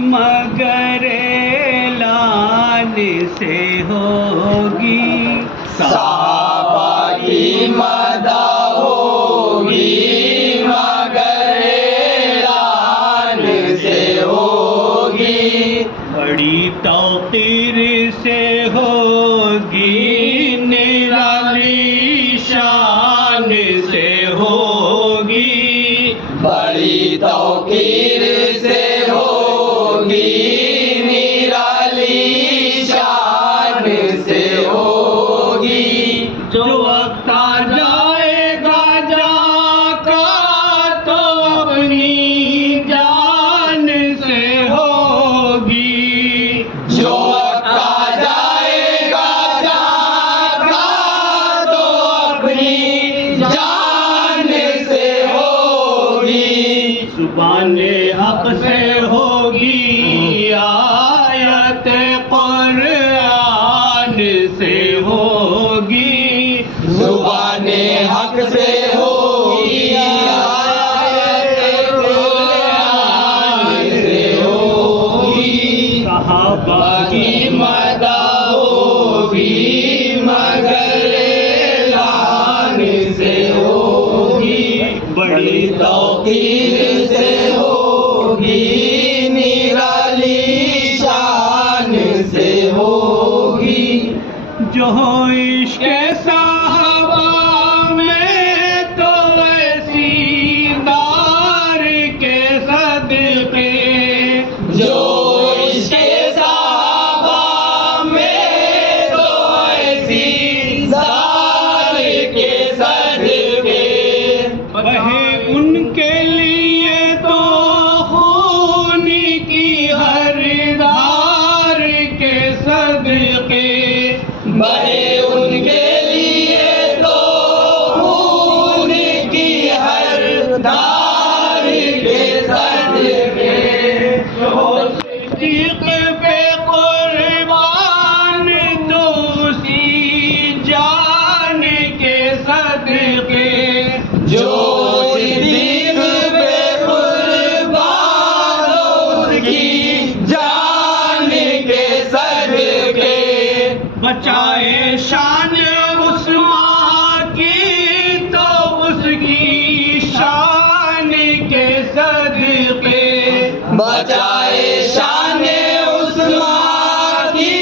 مگر اعلان سے ہوگی، صحابہ کی مدح ہوگی مگر اعلان سے ہوگی، بڑی توقیر سے ہوگی، نرالی شان سے ہوگی، بڑی توقیر سے ہوگی، نرالی شان سے ہوگی، جو وقت آ جائے گا جا کا تو اپنی جان سے ہوگی، جو وقت آ جائے گا جا کا تو اپنی جان سے ہوگی، زبان حق سے ہوگی، آیت قرآن سے ہوگی، زبان حق سے ہوگی، آیت قرآن سے ہوگی، صحابہ کی مدح ہوگی مگر اعلان سے ہوگی، بڑی توقیر سے ہوگی، نرالی شان سے ہوگی، جو عشق صحابہ میں تو ایسی دار کے صدقے، جو عشق صحابہ میں تو ایسی ذات کے صدقے، بہے ان کے لیے تو خون کی ہر دھار کے صدقے، بہے ان کے لیے تو خون کی ہر دھار کے صدقے، صدیق پہ قربان تو اسی جان کے صدقے، جو صدیق پہ قربان اس کی جان کے صدقے، بچائے شان عثمان کی تو اس کی شان کے صدقے، بچائے شان عثمان کی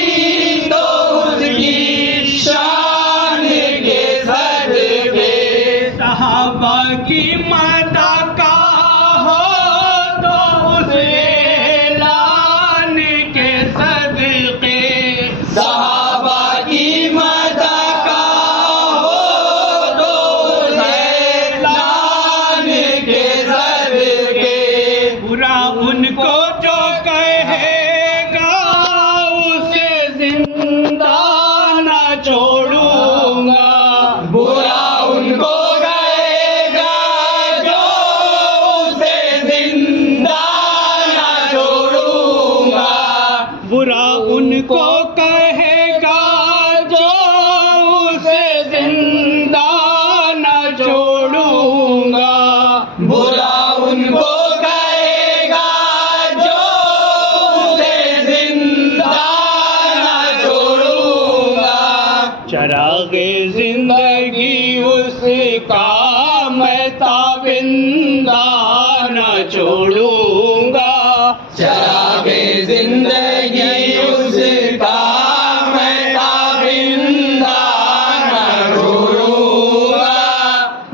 تو اس کی شان کے صدقے، صحابہ کی مدح کا ہو تو اس اعلان کے صدقے، صحابہ کی مدح کا ہو تو اس اعلان کے صدقے، برا ان کو جو کہے گا اسے زندہ نہ چھوڑوں گا، برا ان کو کہے گا جو اسے زندہ نہ چھوڑوں گا، برا ان کو کہے گا جو اسے زندہ نہ چھوڑوں گا، برا ان کو کہے گا جو اسے زندہ نہ چھوڑوں گا، چراغ زندگی اس کا میں تابندہ نہ چھوڑوں گا، چراغ زندگی اس کا میں تابندہ نہ چھوڑوں گا،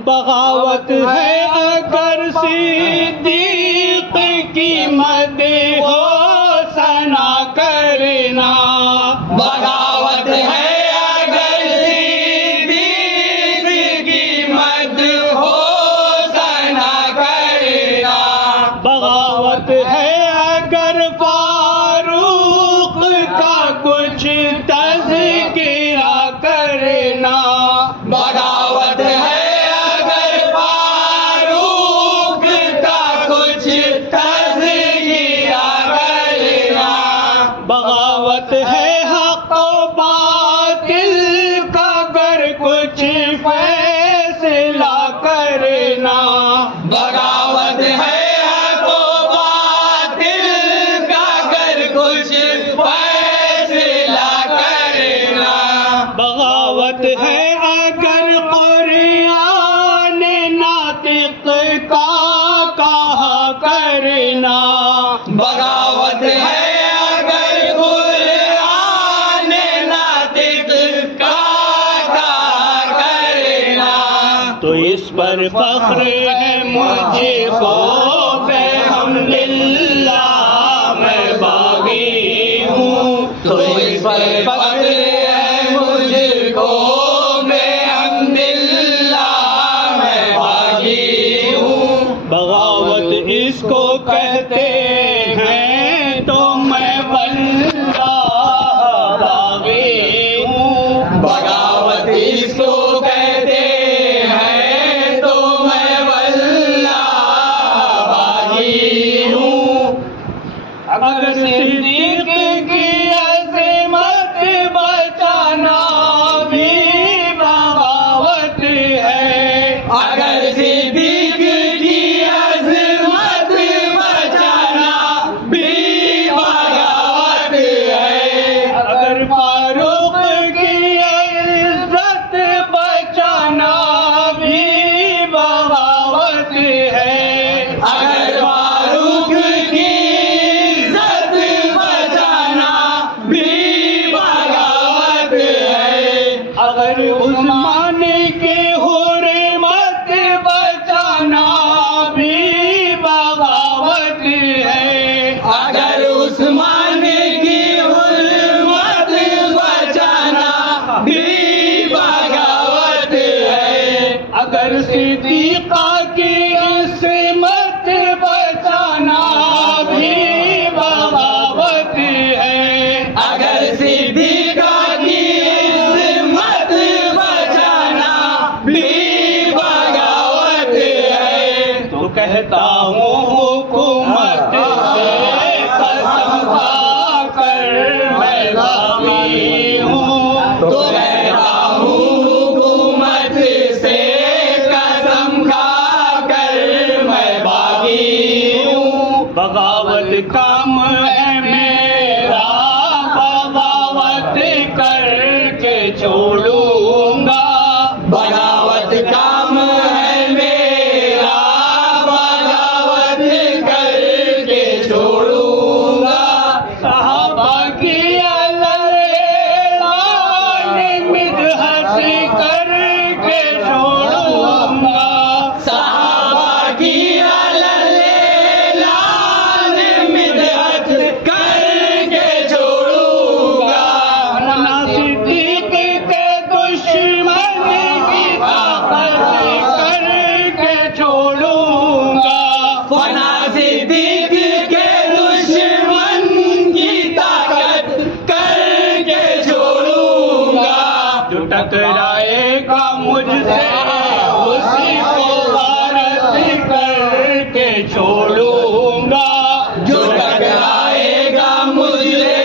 بغاوت ہے اگر صدیق کی مدح ہو ثنا کرنا، بغاوت ہے اگر صدیق کی مدح ہو ثنا کرنا، بغاوت ہے اگر فاروق کا کچھ تذکرہ کرنا، بغاوت ہے اگر فاروق کا کچھ تذکرہ کرنا، بغاوت ہے حق و باطل کا اگر کچھ فیصلہ کرنا، بغاوت ہے حق و باطل کا فخر ہے مجھ کو بحمدللہ میں باغی ہوں، تو اس پر فخر ہے مجھ کو بحمدللہ میں باغی ہوں، بغاوت اس کو کہتے ہیں تو میں واللہ باغی ہوں، بغاوت اس کو کہتے ہیں تو میں واللہ باغی ہوں، اگر صدیق کی عظمت بچانا بھی بغاوت ہے، اگر صدیق کی عظمت بچانا بھی بغاوت ہے، اگر فاروق کی عزت بچانا بھی بغاوت ہے، اگر فاروق کی عزت بچانا بھی بغاوت ہے، اگر عثمان کی حرمت بچانا بھی بغاوت ہے، اگر عثمان کی حرمت بچانا بھی بغاوت ہے، اگر صدیقہ کی عصمت بچانا بھی بغاوت ہے، اگر صدیقہ کی عصمت بچانا بھی بغاوت ہے، تو کہتا ہوں حکومت سے قسم کھا کر میں باغی ہوں، تو کہتا ہوں حکومت سے قسم کھا کر میں باغی ہوں، بغاوت کام ہے میرا، بغاوت کر کے چھوڑوں گا، بغاوت کام ہے میرا، بغاوت کر کے چھوڑوں گا، صحابہ کی اعلان مدحت کر کے چھوڑوں گا، صحابہ کی اعلان مدحت کر کے چھوڑوں گا، ورنہ صدیق کے دشمن کی طاقت کر کے چھوڑوں گا، فنا صدیق کے دشمن کی طاقت کر کے چھوڑوں گا، جو ٹکرائے گا مجھ سے اسی کو غارت کر کے چھوڑوں گا، جو ٹکرائے گا مجھے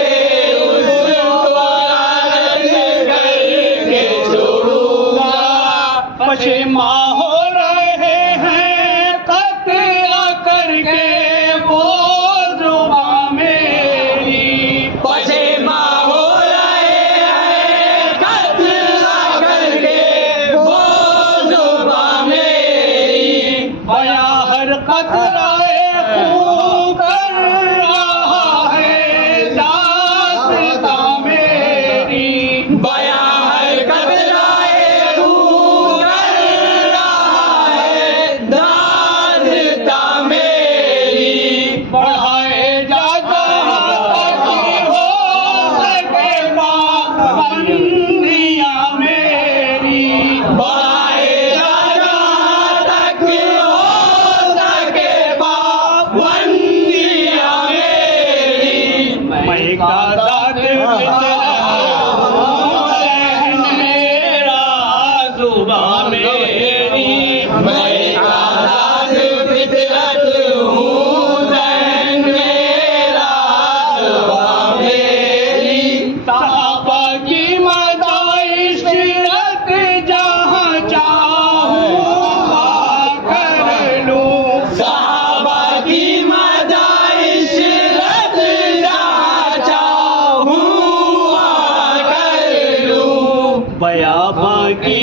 اس کو غارت کر کے چھوڑوں گا، پشیماں ہو رہے ہیں قتل کر کے وہ زبان میری، پشیماں ہو رہے ہیں قتل کر کے وہ زبان میری، بیاں ہر قطرہ خون کر رہا ہے داستاں میری، بیاں ہر قطرہ خون کر رہا ہے داستاں میری، بڑھائے جا تک ہو سکے پابندیاں میری، بڑھائے جہاں تک ہو سکے پابندیاں میری، میں ایک آزاد میرا زبان میری، میں ایک آزاد فطرت ہوں، ذہن میرا زبان میری، صحابہ کی مدائشرت جہاں چاہوں وہاں کر لوں، صحابہ کی مدائشرت جہاں چاہوں وہاں کر لوں، بیاباں کی